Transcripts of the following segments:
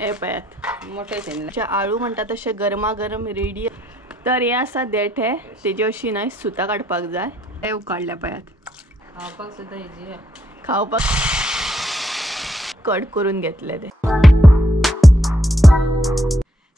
हे पळयात मोठे आळू म्हणटा तशे गरमागरम रेडी। तर हे आसा देठे, तेजी अशी न्हय सुतां काडपाक जाय। हे उकाडल्या पळयात, खावपाक सुद्दां इजी खावपाक कट करून घेतले ते।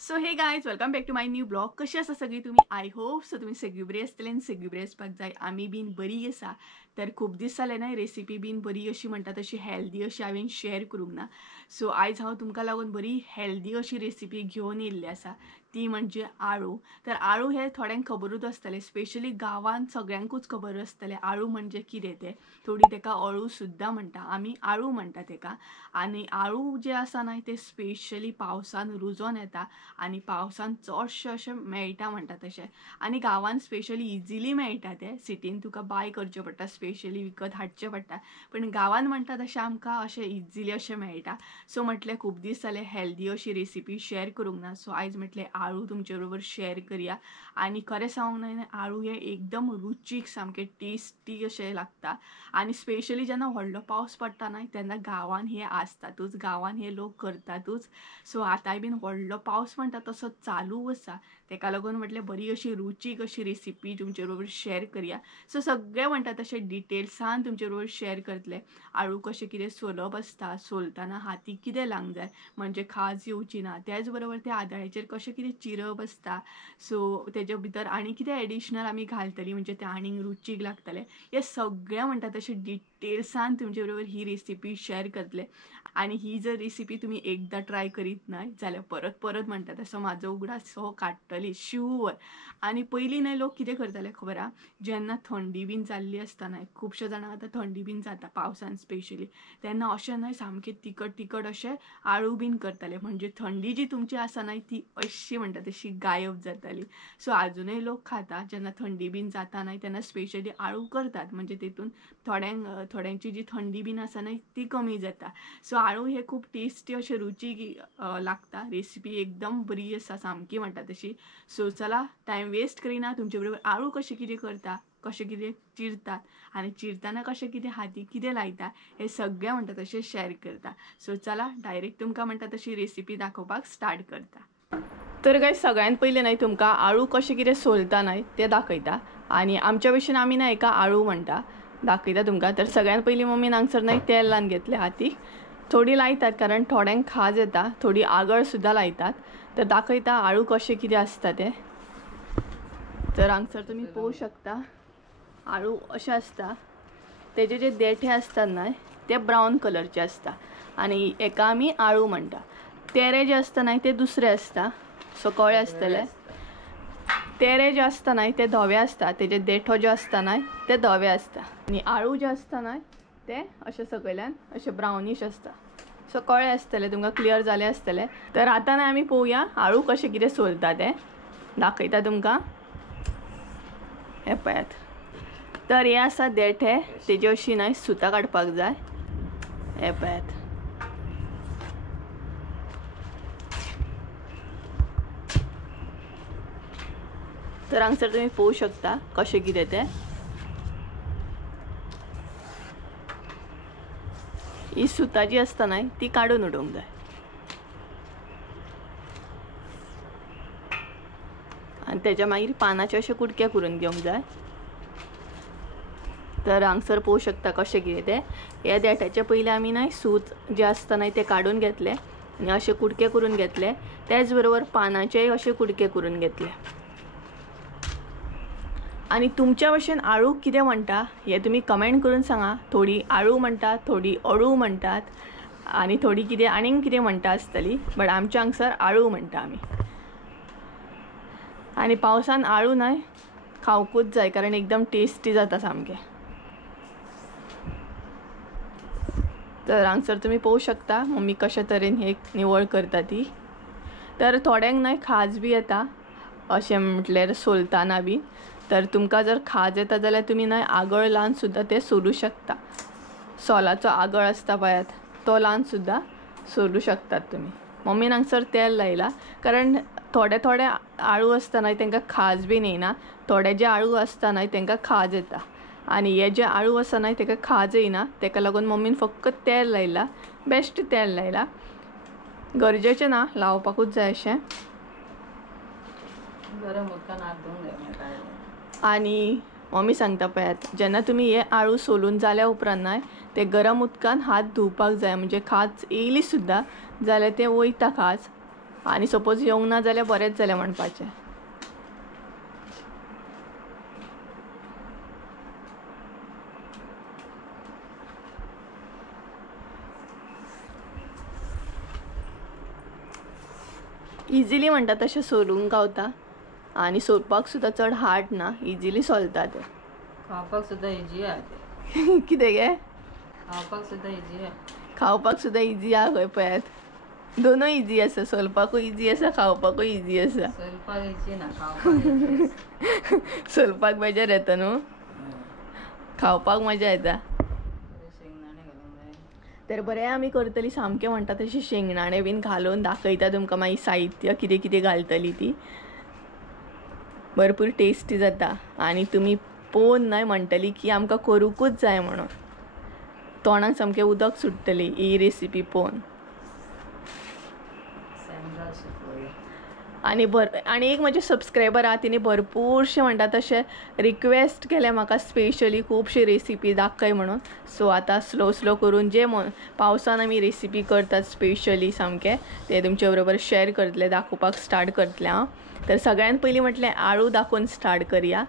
So hey guys, welcome back to my new blog. कशी आसा सगळी तुम्ही? आय होप सो तुम्ही सगळी बरी आसतली आनी सगळी बरी आसपाक जाय। आमी बीन बरी आसा। तर खूप दीस जाले ना रेसिपी बीन बरी अशी म्हणटा तशी हेल्दी अशी हांवें शेअर करूंक ना। सो आयज हांव तुमकां लागून बरी हेल्दी अशी रेसिपी घेवन येयल्ली आसा, ती म्हणजे आळू। तर आळू हे थोड्यांक खबरूच आसतले, स्पेशली गांवांत सगळ्यांकूच खबर आसतले आळू म्हणजे कितें ते। थोडी तेका अळू सुद्दां म्हणटा, आमी आळू म्हणटा तेका। आनी आळू जे आसा ना ते स्पेशली पावसान रुजोन येता आनी पावसान चडशे अशें मेळटा म्हणटा तशें। आनी गांवांत स्पेशली इजिली मेळटा ते, सिटीन तुका बाय करचें पडटा, स्पेशली विकत हाडचें पडटा। पण गांवांत म्हणटा तशें आमकां अशें इजिली अशें मेळटा। सो म्हटलें खूब दीस जाले हेल्दी अशी रेसिपी शेअर करूंक ना। सो आयज म्हटलें आळू तुमचे बरोबर शेअर करया। आनी खरें सांगूंक ना, आळू हे एकदम रुचीक सामकें टेस्टी अशें लागता। आनी स्पेशली जेन्ना व्हडलो पावस पडटा ना तेन्ना गांवांत हे आसतातूच, गांवांत हे लोक करतातूच। सो आतांय बीन व्हडलो पावस म्हणटा तसो चालू आसा, तेका लागून म्हटलें बरी अशी रुचीक अशी रेसिपी तुमचे बरोबर शेअर करया। सो सगळें म्हणटा तशें डिटेल्सान तुमचे बरोबर शेअर करतलें। आळू कशें कितें सोलप आसता, सोलतना हातीक कितें लावंक जाय म्हणजे खाज येवची ना, त्याच बरोबर त्या आदळ्याचेर कशें कितें चिरप आसता। सो तेजे भितर आनी कितें एडिशनल आमी घालतली म्हणजे तें आनीक रुचीक लागतलें, हें सगळें म्हणटा तशें डिटेल्सान तुमचे बरोबर ही रेसिपी शेअर करतलें। आनी ही जर रेसिपी तुमी एकदां ट्राय करीत न्हय जाल्यार परत परत म्हणटा तसो म्हाजो उगडास सो काडटली श्युअर। आनी पयलीं न्हय लोक कितें करताले खबर आहा, जेन्ना थंडी बीन जाल्ली आसता न्हय, खुबशे जाणांक आतां थंडी बीन जाता पावसान स्पेशली, तेन्ना अशें न्हय सामकें तिखट तिखट अशें आळू बीन करताले, म्हणजे थंडी जी तुमची आसा न्हय ती अशी म्हणटा तशी गायब जाताली। सो आजुनूय लोक खाता, जेन्ना थंडी बीन जाता न्हय तेन्ना स्पेशली आळू करतात, म्हणजे तेतून थोड्यांची जी थंडी बीन आसा न्हय ती कमी जाता। सो आळू हे खूब टेस्टी अशें रुचीक लागता, रेसिपी एकदम बरी आसा सामकी म्हणटा तशी। सो चला टायम वेस्ट करिना, तुमचे बरोबर आळू कशें कितें करता, कशें कितें चिरतात आनी चिरतना कशें कितें हातीक कितें लायता हें सगळें म्हणटा तशें शेअर करता। सो चला डायरेक्ट तुमकां म्हणटा तशी रेसिपी दाखोवपाक स्टार्ट करता। तर गायज सगळ्यांत पयलें न्हय तुमकां आळू कशें कितें सोलता न्हय तें दाखयता। आनी आमच्या भशेन आमी न्हय एका आळू म्हणटा, दाखयता तुमकां। तर सगळ्यांत पयलीं मम्मीन हांगसर न्हय तेल लावन घेतलें हातीक, थोडी लायतात कारण थोड्यांक खाज येता, थोडी आगळ सुद्दां लायतात। तर दाखयता आळू कशें कितें आसता तें। तर हांगसर तुमी पळोवं शकता आळू अशें आसता, तेजे जे देठे आसतात न्हय ते ब्रावन कलरचे आसता आनी एका आमी आळू म्हणटा। तेरे जे आसता न्हय ते दुसरे आसता, सो कळ्ळें आसतलें। तेरे जे आसता न्हय ते धवे आसता, तेजे देठो जे आसता न्हय ते धवे आसता आनी आळू जे आसता न्हय ते अशें सकयल्यान अशें ब्रावनीश आसता। सो कळ्ळें आसतलें तुमकां, क्लियर जालें आसतलें। तर आतां न्हय आमी पळोवया आळू कशें कितें सोलता तें, दाखयता तुमकां। हे पळयात, तर हे आसा देठे, तेजी अशी न्हय सुतां काडपाक जाय। हे पळयात, तर हांगसर तुमी पळोवं शकता कशें कितें तें। ही सुतां जी आसता न्हय ती काडून उडोवंक जाय आनी तेच्या मागीर पानाचे अशे कुडके करून घेवंक जाय। तर हांगसर पळोवं शकता कशें कितें तें। हे देठाचे पयलीं आमी न्हय सूत जे आसता न्हय ते काडून घेतले आनी अशे कुडके करून घेतले, तेच बरोबर पानाचेय अशे कुडके करून घेतले। आनी तुमच्या भशेन आळू कितें म्हणटा हे तुमी कमेंट करून सांगा। थोडी आळू म्हणटात, थोडी अळू म्हणटात आनी थोडी कितें आनीक कितें म्हणटा आसतली, बट आमच्या हांगसर आळू म्हणटा आमी। आनी पावसान आळू न्हय खावंकूच जाय कारण एकदम टेस्टी जाता सामकें। तर हांगसर तुमी पळोवं शकता मम्मी कशा तरेन हे निवळ करता ती। तर थोड्यांक न्हय खाज बी येता अशें म्हटल्यार सोलतना बी, तर तुमकां जर खाज येता जाल्यार तुमी न्हय आगळ लावन सुद्दां ते सोलू शकता। सोलाचो आगळ आसता पळयात तो लावन सुद्दां सोलू शकतात तुमी। मम्मीन हांगसर तेल लायला कारण थोडे थोडे आळू आसता न्हय तांकां खाज बीन येना, थोडे जे आळू आसता न्हय तांकां खाज येता आनी हे जे आळू आसा न्हय ताका खाज येना, ताका लागून मम्मीन फक्त तेल लायला, बेस्ट तेल लायला। गरजेचें ना, लावपाकूच जाय अशें. गरम उदकान हात धुवंक जाय म्हणून काय. आणि मम्मी सांगता पळयात, जेन्ना तुमी हे आळू सोलून जाल्या उपरांत न्हय ते गरम उदकान हात धुवपाक जाय. म्हणजे खाज येयली सुद्दां जाल्यार ते वयता खाज. आणि सपोज येवंक ना जाल्यार बरेंच जालें म्हणपाचें. इजिली म्हणटा तशें सोलूंक गावता आणि सोलपाक सुद्दां चड हार्ड ना, इजिली सोलता ते. खावपाक सुद्दां इजी आहा ते. कितें गे? खावपाक सुद्दां इजी आहा. खावपाक सुद्दां इजी आहा खंय पळयात. दोनूय इजी आसा, सोलपाकूय इजी आसा, खावपाकूय इजी आसा. सोलपाक इजी ना, खावपाक इजी आसा. सोलपाक बेजार येता न्हू, खावपाक मजा येता. शेंगदाणे घालूंक जाय. तर बरें आमी करतली सामकें म्हणटा तशें शेंगदाणे बीन घालून दाखयता तुमकां मागीर साहित्य कितें कितें घालतली ती. भरपूर टेस्टी जाता आणि तुमी पळोवन न्हय म्हणटली की आमकां करूंकूच जाय म्हणून. तोंडाक सामकें उदक सुट्टली ही रेसिपी पळोवन. शेंगदाणे सुकोवया. आणि एक म्हजे सबस्क्रायबर आहा तिने भरपूरशे म्हणटा तशें रिक्वेस्ट केले म्हाका स्पेशली खुबशी रेसिपी दाखय म्हणून. सो आतां स्लो स्लो करून जे पावसान आमी रेसिपी करतात स्पेशली सामकें ते तुमचे बरोबर शेअर करतले, दाखोवपाक स्टार्ट करतलें हांव. तर सगळ्यात पयलीं म्हटलें आळू दाखोवन स्टार्ट करया,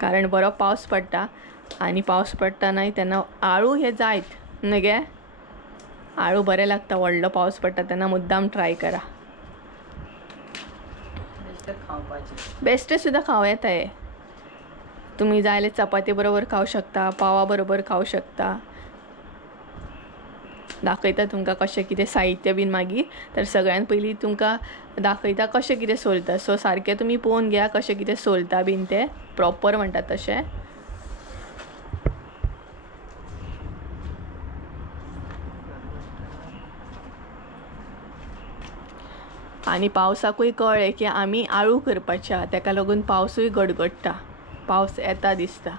कारण बरो पावस पडटा आणि पावस पडटा न्हय तेन्ना आळू हे जायत न्हय गे. आळू बरें लागता, व्हडलो पावस पडटा तेन्ना मुद्दाम ट्राय करा. बेश्टे सुद्दां खावं येता हे. तुम्ही जाय चपाती बरोबर खावं शकता, पावा बरोबर खावं शकता. दाखयता तुमकां कशें कितें साहित्य बीन मागीर. तर सगळ्यात पयलीं तुमकां दाखयता कशें कितें सोलता. सो सारकें तुमी पळोवन घेया कशें कितें सोलता बीन तें प्रॉपर म्हणटात तशें. आणि पावसाकूय कळ्ळें की आमी आळू करपाचे आहा, ताका लागून पावसूय गडगडटा. पावस येता दिसता.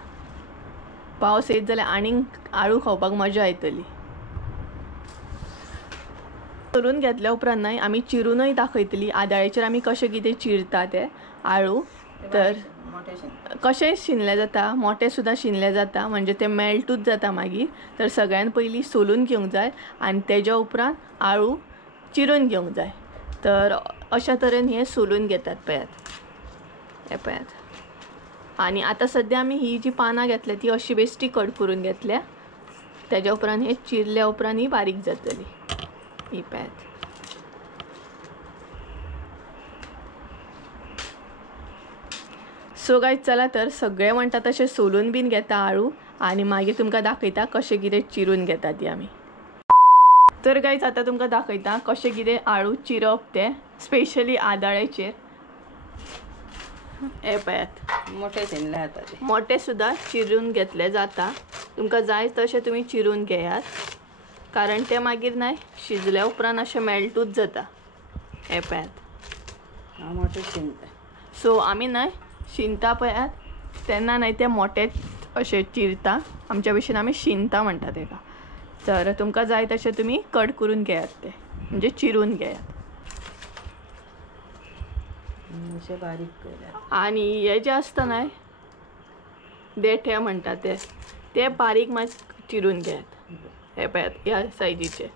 पावस येत जाल्यार आनीक आळू खावपाक मजा येतली. सोलून घेतल्या उपरांत न्हय आमी चिरूनय दाखयतली आदाळेचेर आमी कशें कितें चिरता ते आळू. तर कशें शिनले जाता, मोठे सुद्दां शिनले जाता, म्हणजे ते मेल्टूच जाता मागीर. तर सगळ्यात पयलीं सोलून घेवंक जाय आनी तेज्या उपरांत आळू चिरून घेवंक जाय. तर अशा तरेन हे सोलून घेतात पळयात, हे पळयात. आणि आतां सद्या आमी ही जी पानां घेतल्या ती अशी बेश्टी कट करून घेतल्या. तेज्या उपरांत हे चिरल्या उपरांत ही बारीक जातली ही पळयात. सो गायज चला तर सगळें म्हणटा तशें सोलून बीन घेता आळू आणि मागीर तुमकां दाखयता कशें कितें चिरून घेता ती आमी. तर गायज आतां तुमकां दाखयता कशें कितें आळू चिरप ते स्पेशली आदाळेचेर. हे पळयात मोठे शिनले जाता ते. मोठे सुद्दां चिरून घेतले जाता. तुमकां जाय तशें तुमी चिरून घेयात, कारण ते मागीर न्हय शिजल्या उपरांत अशें मेल्टूच जाता. हे पळयात हांव मोठे शिनता. सो आमी न्हय शिनता पळयात तेन्ना न्हय ते मोठेच अशें चिरता. आमच्या भशेन आमी शिनता म्हणटा ताका. तर तुमकां जाय तशें तुमी कट करून घेयात ते, म्हणजे चिरून घेयात. अशें बारीक केल्या. आणि हे जे आसता न्हय देठे म्हणटा ते बारीक मात चिरून घेयात. हे पळयात ह्या सायजीचे.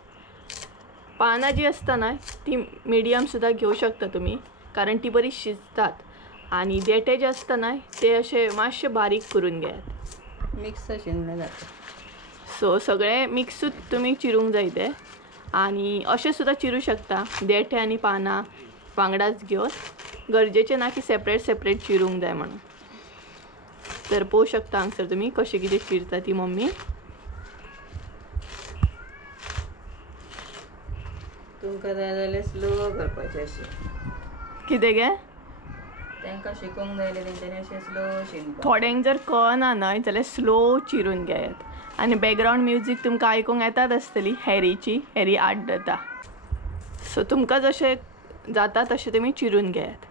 पानां जी आसता न्हय ती मिडियम सुद्दां घेवं शकता तुमी, कारण ती बरी शिजतात. आणि देठे जे आसता न्हय ते अशे मातशे बारीक करून घेयात. मिक्स शिनले जाता. सो सगळे मिक्सूच तुमी चिरूंक जाय ते. आणि अशें सुद्दां चिरूं शकता देठे आनी पानां वांगडाच घेवन. गरजेचें ना की सेपरेट सेपरेट चिरूंक जाय म्हणून. तर पळोवं शकता हांगसर तुमी कशें कितें चिरता ती मम्मी. तुमकां जाय जाल्यार स्लो करपाचें अशें. कितें गे? तांकां शिकोवंक जाय जाल्यार तेंच्यांनी अशें स्लो शिनता. थोड्यांक जर कळना न्हय जाल्यार स्लो चिरून घेयात. आणि बॅकग्रावंड म्युजीक तुमकां आयकूंक येतात आसतली हॅरी आर्ट जाता. सो तुमकां जशें जाता तशें तुमी चिरून घेयात.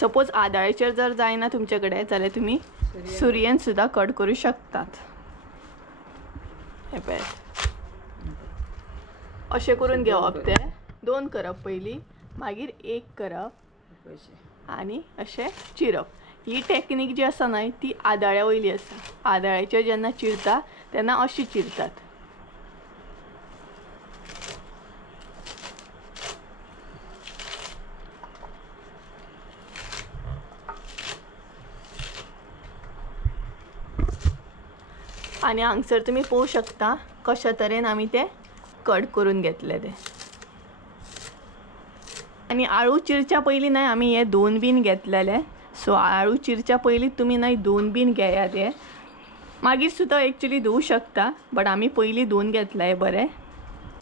सपोज आदाळेचेर जर जायना तुमचे कडेन जाल्यार तुमी सुरयेन सुद्दां कट करूं शकतात. हे पळयात अशें करून घेवप ते 2 करप पयलीं मागीर 1 करप आनी अशें चिरप। ही टॅक्नीक जी आसा न्हय ती आदाळ्या वयली आसा। आदाळ्याचे जेन्ना चिरता तेन्ना अशी चिरतात। आणि हांगसर तुम्ही पळोवंक शकता कशा तरेन आमी ते कट करून घेतले ते। आणि आळू चिरच्या पयलीं न्हय आमी हे 2 बीन घेतलेले। सो आळू चिरच्या पयलीं तुमी न्हय 2 बीन घेया ते, मागीर सुद्दां एक्चुअली धुवूं शकता, बट आमी पयलीं 2 घेतले बरे।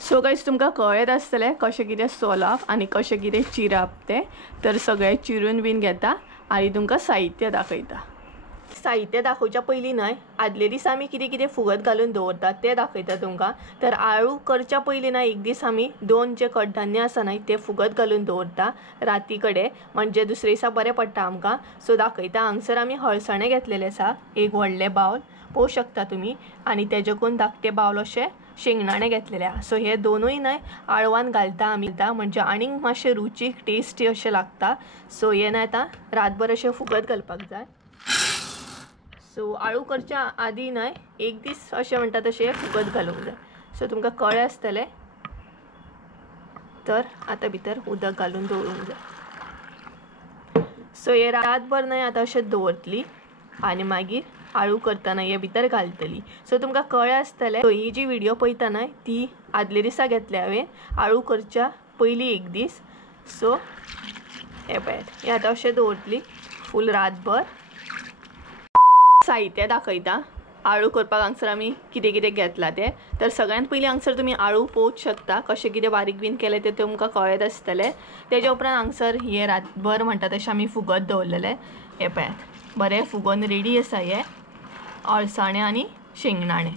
सो गायज तुमकां कळत आसतलें कशें कितें सोलप आनी कशें कितें चिरप ते। तर सगळें चिरून बीन घेता आनी तुमकां साहित्य दाखयता। साहित्य दाखोवच्या पयलीं न्हय आदले दीस आमी कितें कितें फुगत घालून दवरतात ते दाखयता तुमकां। तर आळू करच्या पयलीं न्हय एक दीस आमी 2 जे कडधान्य आसा न्हय ते फुगत घालून दवरता राती कडेन, म्हणजे दुसरे दिसा बरें पडटा आमकां। सो दाखयता हांगसर आमी हळसाणे घेतलेले आसा, एक व्हडले बावल पळोवंक शकता तुमी, आनी तेजे कोण धाकटे बावल अशे शेंगदाणे घेतलेले आहा। सो हे दोनूय न्हय आळवान घालता आमी, म्हणजे आनीक मातशें रुचीक टेस्टी अशें लागता। सो हे न्हय आतां रातभर अशें फुगत घालपाक जाय। सो आळू करच्या आदीं न्हय एक दीस अशें म्हणटा तशें फुगत घालूंक जाय। सो तुमकां कळ्ळें आसतलें। तर आतां भितर उदक घालून दवरूंक जाय। सो हे रातभर न्हय आतां अशें दवरतली आनी मागीर आळू करतना हे भितर घालतली। सो तुमकां कळ्ळें आसतलें। सो ही जी व्हिडिओ पळयता न्हय ती आदले दिसा घेतल्या हांवें आळू करच्या पयलीं एक दीस। सो हे पळयात हे आतां अशें दवरतली फूल रातभर। साहित्य दाखयता आळू करपाक हांगसर आमी कितें कितें घेतला ते। तर सगळ्यांत पयलीं हांगसर तुमी आळू पळोवंक शकता कशें कितें बारीक बीन केलें ते तुमकां कळत आसतलें। तेज्या उपरांत हांगसर हे रातभर म्हणटा तशें आमी फुगत दवरलेले। हे पळयात बरें फुगोन रेडी आसा हे अळसाणे आनी शेंगदाणे।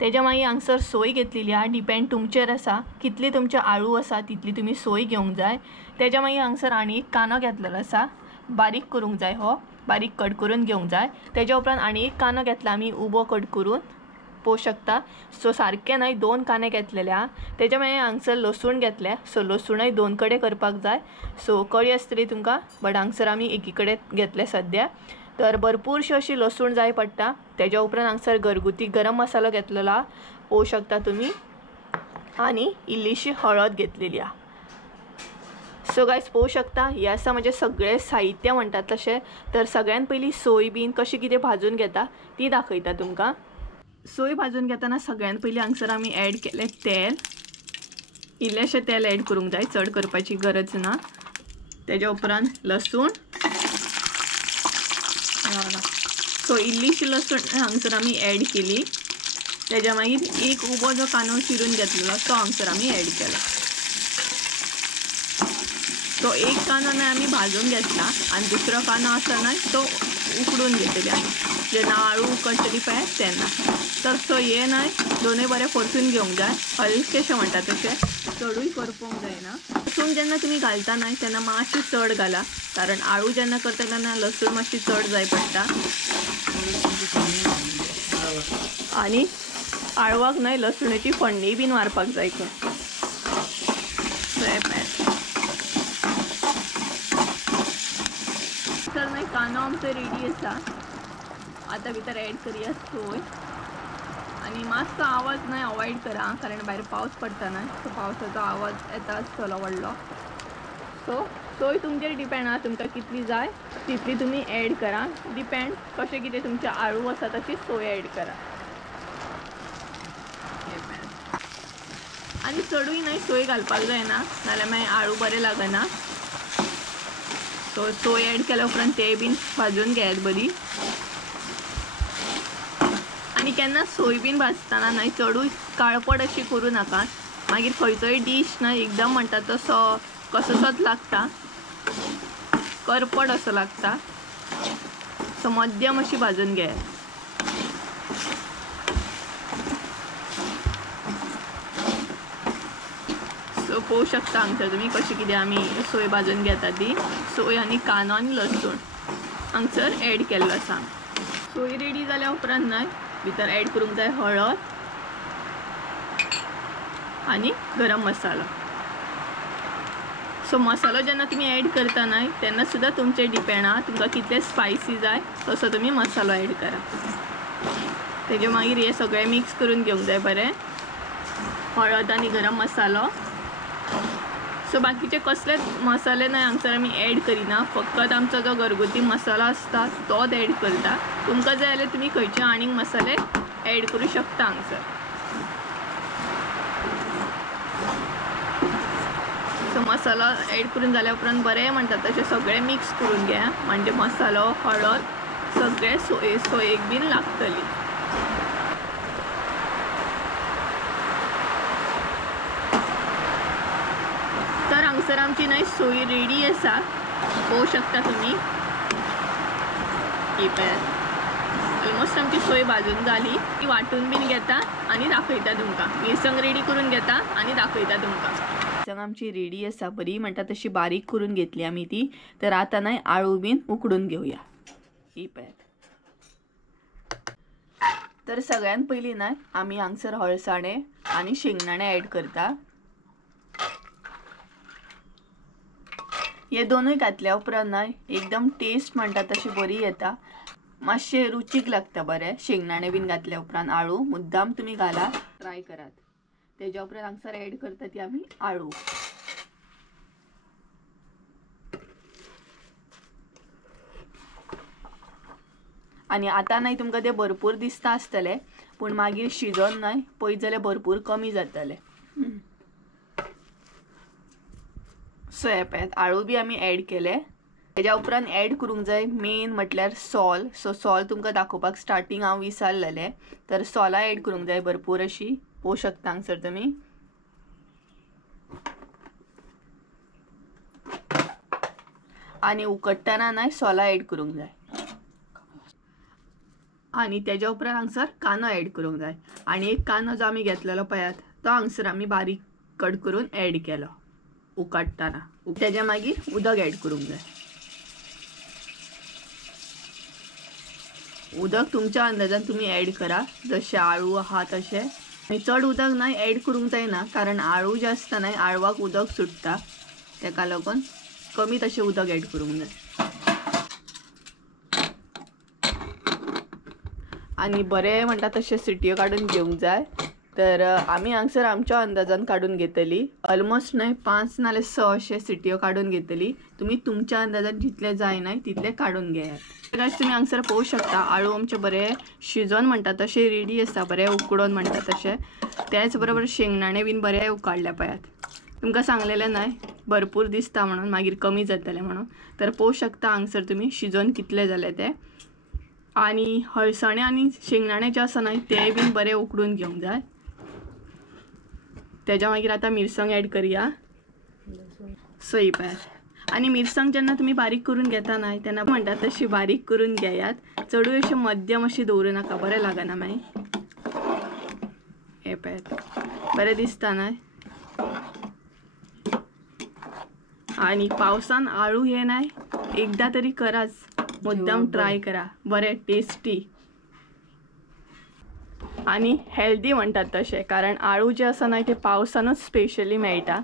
तेज्या मागीर हांगसर सोय घेतलेली आहा, डिपेंड तुमचेर आसा कितली तुमचे आळू आसा तितली तुमी सोय घेवंक जाय। तेज्या मागीर हांगसर आनी एक कांदो घेतलेलो आसा, बारीक करूंक जाय, हो बारीक कट करून घेवंक जाय। तेज्या उपरांत आनी एक कांदो घेतला आमी उबो कट करून पळोवंक शकता। सो सारके न्हय 2 कांदे घेतलेले आहा। तेज्या मागीर हांगसर लसूण घेतले। सो लसूणय 2 कडेन करपाक जाय। सो कळ्ळी आसतली तुमकां, बट हांगसर आमी एकी कडेन घेतले सद्या। तर भरपूरशी अशी लसूण जाय पडटा। तेज्या उपरांत हांगसर घरगुती गरम मसालो घेतलेलो आहा पळोवंक शकता तुमी, आनी इल्लीशी हळद घेतलेली आहा। सो गायज पळोवंक शकता हे आसा म्हणजे सगळे साहित्य म्हणटात तशें। तर सगळ्यात पयलीं सोय बीन कशी कितें भाजून घेता ती दाखयता तुमकां। सोय भाजून घेतना सगळ्यात पयलीं हांगसर आमी ऍड केलें तेल। इल्लेशें तेल ऍड करूंक जाय, चड करपाची गरज ना। तेज्या उपरांत लसूण, सो इल्लीशी लसूण हांगसर आमी ऍड केली। तेज्या मागीर एक उबो जो कांदो चिरून घेतलेलो तो हांगसर आमी ऍड केला। तो एक कांदो न्हय आमी भाजून घेतला आनी दुसरो कांदो आसा न्हय तो उकडून घेतली आमी जेन्ना आळू उकडटली पळय तेन्ना। तर सो हे न्हय दोनूय बरें परतून घेवंक जाय, हलकेशें म्हणटा तशें, चडूय करपूंक जायना। लसूण जेन्ना तुमी घालता न्हय तेन्ना मातशी चड घाला, कारण आळू जेन्ना करता तेन्ना लसूण मातशी चड जाय पडटा। आनी आळवाक न्हय लसुणाची फोडणी बीन मारपाक जाय। तर न्हय कांदो आमचो रेडी आसा। आतां भितर ऍड करया सोय, आनी मातसो आवाज न्हय अवॉयड करा, कारण भायर पावस पडटा न्हय, सो पावसाचो आवाज येता आसतलो व्हडलो। सो सोय तुमचेर डिपेंड आहा, तुमकां कितली जाय तितली तुमी ऍड करा। डिपेंड कशें कितें तुमचे आळू आसा तशी सोय ऍड करा। आनी चडूय न्हय सोय घालपाक जायना, नाल्यार मागीर आळू बरें लागना। सो सोय ऍड केल्या उपरांत ते बीन भाजून घेयात बरी। आनी केन्ना सोय बीन भाजतना न्हय चडूय काळपट अशी करूं नाका, मागीर खंयचोय डीश न्हय एकदम म्हणटा तसो कसोसोच लागता, करपट असो लागता। सो मध्यम अशी भाजून घेयात। सो पळोवंक शकता हांगसर तुमी कशी कितें आमी सोय भाजून घेता ती। सोय आनी कांदो आनी लसूण हांगसर ऍड केल्लो आसा। सोय रेडी जाल्या उपरांत न्हय भितर ऍड करूंक जाय हळद आणि गरम मसालो. सो मसालो जेन्ना तुम्ही ॲड करता न्हय तेन्ना सुद्दां तुमचे डिपेंड आहा तुमकां कितले स्पायसी जाय तसो तुम्ही मसालो ॲड करा. तेजे मागीर हे सगळे मिक्स करून घेवंक जाय बरें. हळद आनी गरम मसालो. सो बाकीचे कसलेच मसाले न्हय हांगसर आमी ॲड करिना. फकत आमचो जो घरगुती मसालो आसता तोच ॲड करता. तुमकां जाय जाल्यार तुमी खंयचे आनीक मसाले ॲड करूं शकता हांगसर. सो मसालो ॲड करून जाल्या उपरांत बरें म्हणटात तशें सगळें मिक्स करून घ्या. म्हणजे मसालो हळद सगळें सोयेक बीन लागतली. तर हांगसर आमची न्हय सोय रेडी आसा. पळोवं शकता तुमी. ही पळयात ऑलमोस्ट आमची सोय भाजून जाली. ती वाटून बीन घेता आनी दाखयता तुमकां. मिरसांग रेडी करून घेता आनी दाखयता तुमकां. मिरसांग आमची रेडी आसा. बरी म्हणटा तशी बारीक करून घेतली आमी ती. तर आतां न्हय आळू बीन उकडून घेवया. ही पळयात. तर सगळ्यान पयलीं न्हय आमी हांगसर हळसाणे आनी शेंगदाणे ॲड करता. हे दोनूय घातल्या उपरांत न्हय एकदम टेस्ट म्हणटा तशी बरी येता. मातशे रुचीक लागता बरें. शेंगदाणे बीन घातल्या उपरांत आळू मुद्दाम तुम्ही घाला. ट्राय करात. तेज्या उपरांत हांगसर ॲड करता ती आमी आळू. आनी आतां न्हय तुमकां ते भरपूर दिसता आसतले पूण मागीर शिजोन न्हय पयत जाल्यार भरपूर कमी जातले. सो हे पळयात आळू बी आमी ॲड केले. तेज्या उपरांत ॲड करूंक जाय मेन म्हटल्यार सॉल. सो सॉल तुमकां दाखोवपाक स्टार्टींग हांव विसरलेलें. तर सॉला ॲड करूंक जाय भरपूर अशी. पळोवं शकता हांगसर तुमी. आनी उकडटना न्हय सॉला ॲड करूंक जाय. आनी तेज्या उपरांत हांगसर कांदो ॲड करूंक जाय. आनी एक कांदो जो आमी घेतलेलो पळयात तो हांगसर आमी बारीक कट करून ॲड केलो उकडटना. तेज्या मागीर उदक ॲड करूंक जाय. उदक तुमच्या अंदाजान तुमी ॲड करा जशे आळू आहा तशें. आनी चड उदक न्हय ॲड करूंक जायना कारण आळू जे आसता न्हय आळवाक उदक सुट्टा. तेका लागून कमी तशें उदक ॲड करूंक जाय. आनी बरें म्हणटा तशें सिटयो काडून घेवंक जाय. तर आमी हांगसर आमच्या अंदाजान काडून घेतली. ऑलमोस्ट न्हय 5 नाल्यार 6 अशे सिटयो काडून घेतली. तुमी तुमच्या अंदाजान जितले जाय न्हय तितले काडून घेयात. गायस तुमी हांगसर पळोवं शकता आळू आमचे बरे शिजोन म्हणटा तशें रेडी आसा. बरें उकडोन म्हणटा तशें. त्याच बरोबर शेंगदाणे बीन बरे उकाडल्या पळयात. तुमकां सांगलेलें न्हय भरपूर दिसता म्हणून मागीर कमी जातले म्हणून. तर पळोवं शकता हांगसर तुमी शिजोन कितले जाले ते. आनी हळसाणे आनी शेंगदाणे जे आसा न्हय ते बीन बरे उकडून घेवंक जाय. तेज्या मागीर आतां मिरसांग ॲड करया. सो ही पळयात. आनी मिरसांग जेन्ना तुमी बारीक करून घेता न्हय तेन्ना म्हणटा तशी बारीक करून घेयात. चडूय अशी मध्यम अशी दवरूं नाका बरें लागना मागीर. हे पळयात बरें दिसता न्हय. आनी पावसान आळू हे न्हय एकदा तरी कराच. मुद्दाम ट्राय करा. बरें टेस्टी आनी हेल्दी म्हणटात तशें. कारण आळू जे आसा न्हय ते पावसानूच स्पेशली मेळटा.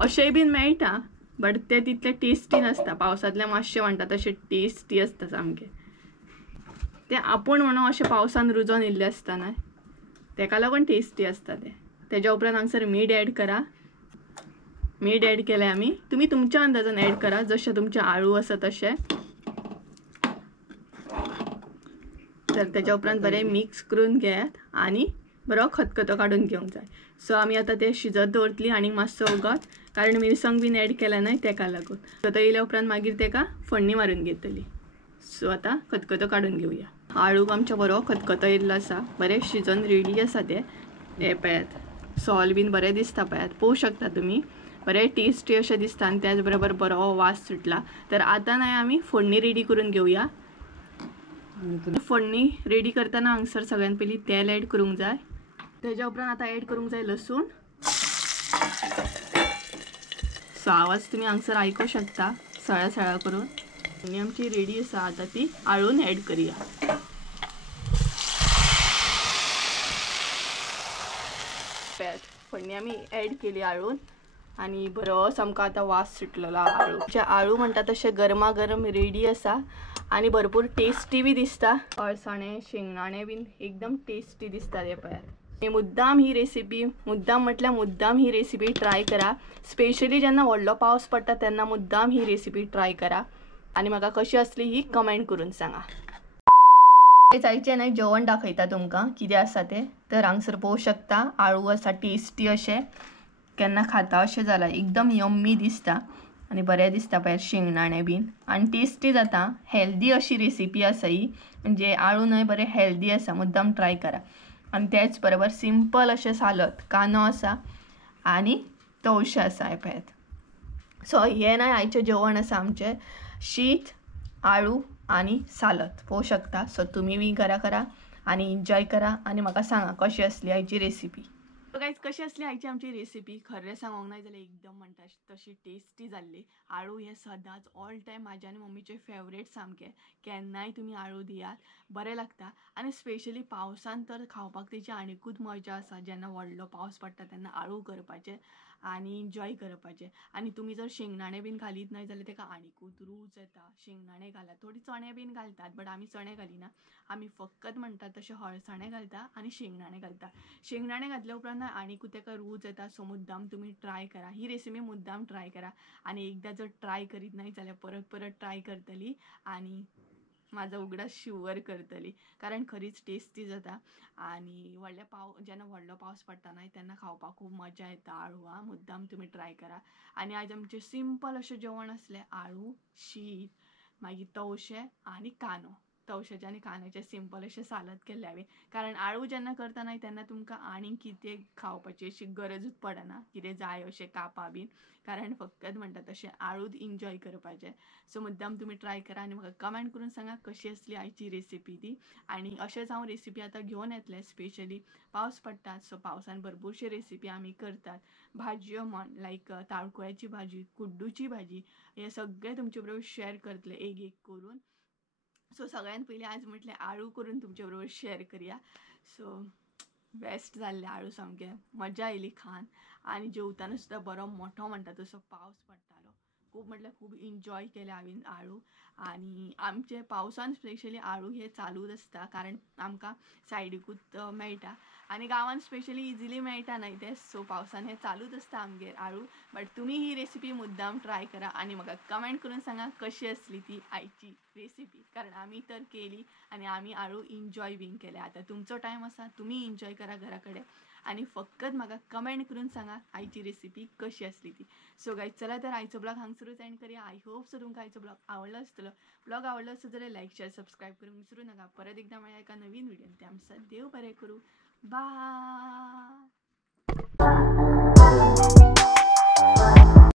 अशेंय बीन मेळटा बट ते तितले टेस्टी नसता. पावसांतले मातशे म्हणटा तशें टेस्टी आसता सामके. ते आपूण म्हणून अशें पावसान रुजोन येयल्ले आसता न्हय तेका लागून टेस्टी आसता ते. तेज्या उपरांत हांगसर मीठ ॲड करा. मीठ ॲड केलें आमी. तुमी तुमच्या अंदाजान ॲड करा जशे तुमचे आळू आसा तशे. तर तेज्या उपरांत बरें मिक्स करून घेयात आनी बरो खतखतो काडून घेवंक जाय. सो आमी आतां ते शिजत दवरतली आनी मातसो वगत कारण मिरसांग बीन ॲड केला न्हय तेका लागून. खतखतो येयल्या उपरांत मागीर तेका फोडणी मारून घेतली. सो आतां खतखतो काडून घेवया. आळूक आमचो बरो खतखतो येयल्लो आसा. बरें शिजोन रेडी आसा ते. हे पळयात सॉल बीन बरें दिसता पळयात. पळोवं शकता तुमी. बरें टेस्टी अशें दिसता आनी त्याच बरोबर बरो वास सुटला. तर आतां न्हय आमी फोडणी रेडी करून घेवया. फोडणी रेडी करतना हांगसर सगळ्यान पयलीं तेल ॲड करूंक जाय. तेज्या उपरांत आतां ॲड करूंक जाय लसूण. सो आवाज तुमी हांगसर आयकूं शकता सळा करून. फोडणी आमची रेडी आसा. आतां ती आळून ॲड करया. फोडणी आमी ॲड केली आळून आणि बरो सामको आतां वास सुटलेलो आळूचे आळू म्हणटा तशें गरमागरम रेडी आसा आणि भरपूर टेस्टी बी दिसता अळसाणे शेंगदाणे बीन एकदम टेस्टी दिसता हे पळयात मुद्दाम ही रेसिपी मुद्दाम ही रेसिपी ट्राय करा स्पेशली जेन्ना व्हडलो पावस पडटा तेन्ना मुद्दाम ही रेसिपी ट्राय करा आणि म्हाका कशी असली ही कमेंट करून सांगा जायचे नाही जेवण दाखयता तुमकां कितें आसा ते तर हांगसर पळोवंक शकता आळू आसा टेस्टी अशें केन्ना खाता अशें जालां एकदम यम्मी दिसता आणि बरें दिसता पळय शेंगदाणे बीन आणि टेस्टी जाता हेल्दी अशी रेसिपी आसा ही म्हणजे आळू न्हय बरें हेल्दी आसा मुद्दाम ट्राय करा आणि त्याच बरोबर सिंपल अशें सालत कानो आसा आणि तवशें आसा हे पळयात सो हें न्हय आयचें जेवण आसा आमचें शीत आळू आणि सालत पळोवंक शकता सो तुमी बी घरा करा आणि एन्जॉय करा आणि म्हाका सांगा कशी असली आयची रेसिपी गायज कशी असली आयची आमची रेसिपी खरें सांगूंक ना जाल्यार एकदम म्हणटा तशी टेस्टी जाल्ली आळू हे सदांच ऑल टायम म्हाज्या आनी मम्मीचे फेवरेट सामके केन्नाय तुमी आळू दियात बरें लागता आणि स्पेशली पावसान तर खावपाक तेची आनीकूच मजा आसा जेन्ना व्हडलो पावस पडटा तेन्ना आळू करपाचे आणि एन्जॉय करपाचे आणि तुम्ही जर शेंगदाणे बीन घालीत नाही जाल्यार तेका आनीकूच रूच येता शेंगदाणे घालात थोडी चणे बीन घालतात बट आमी चणे घालिना आमी फकत म्हणटा तशें हळसाणे घालता आणि शेंगदाणे घालता शेंगदाणे घातल्या उपरांत आनीकूच तेका रूच येता सो मुद्दाम तुम्ही ट्राय करा ही रेसिपी मुद्दाम ट्राय करा आणि एकदा जर ट्राय करीत नाही जाल्यार परत परत ट्राय करतली आणि माझा उगडास शुअर करतली कारण खरीच टेस्टी जाता आणि जेन्ना व्हडलो पावस पडटा न्हय तेन्ना खावपाक खूब मजा येता आळू मुद्दाम तुम्ही ट्राय करा आणि आयज आमचें सिंपल अशें जेवण आसलें आळू शीत मागीर तवशें आनी कानो तवशाचे आनी कांद्याचे सिंपल अशें सालत केल्ले हांवें कारण आळू जेन्ना करता न्हय तेन्ना तुमकां आनी कितें खावपाची अशी गरजूच पडना कितें जाय अशें कापा बीन कारण फकत म्हणटा तशें आळूच एन्जॉय करपाचें सो मुद्दाम तुमी ट्राय करा आनी म्हाका कमेंट करून सांगा कशी असली आयची रेसिपी ती आणि अशेंच हांव रेसिपी आतां घेवन येतलें स्पेशली पावस पडटा सो पावसान भरपूरशी रेसिपी आमी करतात भाजयो म्हण लायक ताळकुळ्याची भाजी कुड्डूची भाजी हे सगळें तुमचे बरोबर शेअर करतले एक एक करून सो सगळ्यात पयलीं आज म्हटलें आळू करून तुमचे बरोबर शेअर करूया सो बेस्ट जाल्ले आळू सामकें मजा येयली खान आणि जेवताना सुद्दां बरो मोठो म्हणटा तसो पावस पडटालो खूब म्हटल्यार खूब एन्जॉय केलें हांवें आळू आणि आमचे पावसान स्पेशली आळू हे चालूच आसता कारण आमकां सायडीकूच मेळटा आणि गांवांत स्पेशली इजिली मेळटा न्हय ते सो पावसान हे चालूच आसता आमगेर आळू बट तुमी ही रेसिपी मुद्दाम ट्राय करा आणि म्हाका कमेंट करून सांगा कशी असली ती आयची रेसिपी कारण आमी तर केली आणि आमी आळू एन्जॉय बीन केले आतां तुमचो टायम आसा तुमी एन्जॉय करा घरा कडेन आणि फकत म्हाका कमेंट करून सांगा आयची रेसिपी कशी असली ती सो गायज चला तर आयचो ब्लॉग हांगसरूच एंड करूया आय होप सो तुमकां आयचो ब्लॉग आवडलो आसतलो ब्लॉग आवडलो आसत जाल्यार लायक शेअर सबस्क्राईब करूंक विसरू नका परत एकदा मेळ्या एका नवीन व्हिडिओन ते आमचा देव बरें करूं बाय